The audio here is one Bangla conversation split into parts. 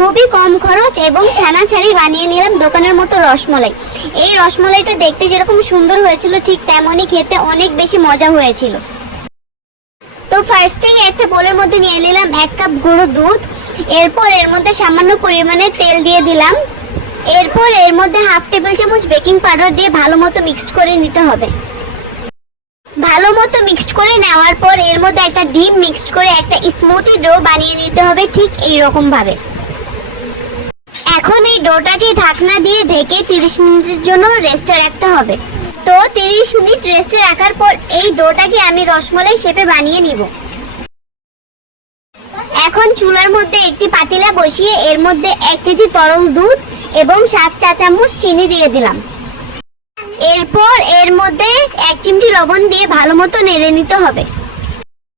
খুবই কম খরচ এবং ছানা ছাড়ি বানিয়ে নিলাম দোকানের মতো রসমলাই। এই রসমলাইটা দেখতে যেরকম সুন্দর হয়েছিল ঠিক তেমনই খেতে অনেক বেশি মজা হয়েছিল। তো ফার্স্টেই একটা বোলের মধ্যে নিয়ে নিলাম 1 কাপ গুঁড়ো দুধ। এরপর এর মধ্যে সামান্য পরিমাণে তেল দিয়ে দিলাম। এরপর এর মধ্যে 1/2 টেবিল চামচ বেকিং পাউডার দিয়ে ভালো মতো মিক্সড করে নিতে হবে। ভালো মতো মিক্সড করে নেওয়ার পর এর মধ্যে একটা ডিপ মিক্সড করে একটা স্মুথি ডো বানিয়ে নিতে হবে ঠিক এই রকম ভাবে। এখন এই ডোটাকে ঢাকনা দিয়ে ঢেকে 30 মিনিটের জন্য রেস্টে রাখতে হবে। তো 30 মিনিট রেস্টে রাখার পর এই ডোটাকে আমি রসমালাই শেপে বানিয়ে নিব। এখন চুলার মধ্যে একটি পাতিলা বসিয়ে এর মধ্যে 1 কেজি তরল দুধ এবং 7 চা চামচ চিনি দিয়ে দিলাম। এরপর এর মধ্যে 1 চিমটি লবণ দিয়ে ভালো মতো নেড়ে নিতে হবে।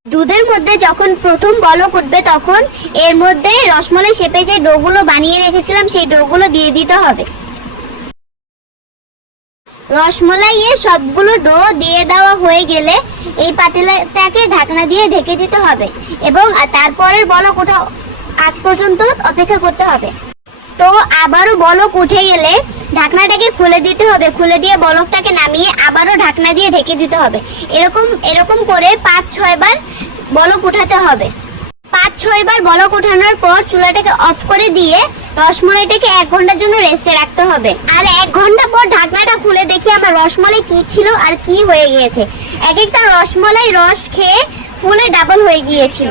দুধের মধ্যে যখন প্রথম বলক উঠবে তখন এর মধ্যে রসমালাই শেপে যে ডোগুলো বানিয়ে রেখেছিলাম সেই ডোগুলো দিয়ে দিতে হবে। রসমালাইয়ের সবগুলো ডো দিয়ে দেওয়া হয়ে গেলে এই পাতিলাটাকে ঢাকনা দিয়ে ঢেকে দিতে হবে এবং তারপরের বলক ওঠা আগ পর্যন্ত অপেক্ষা করতে হবে। তো আবারও বলক উঠে গেলে ঢাকনাটাকে খুলে দিতে হবে। খুলে দিয়ে বলকটাকে নামিয়ে আবারও ঢাকনা দিয়ে ঢেকে দিতে হবে। এরকম করে 5-6 বার বলক উঠাতে হবে। 5-6 বার বলক ওঠানোর পর চুলাটাকে অফ করে দিয়ে রসমালাইটাকে 1 ঘন্টার জন্য রেস্টে রাখতে হবে। আর 1 ঘন্টা পর ঢাকনাটা খুলে দেখি আমার রসমালাই কি ছিল আর কি হয়ে গিয়েছে। এক একটা রসমালাই রস খেয়ে ফুলে ডাবল হয়ে গিয়েছিল।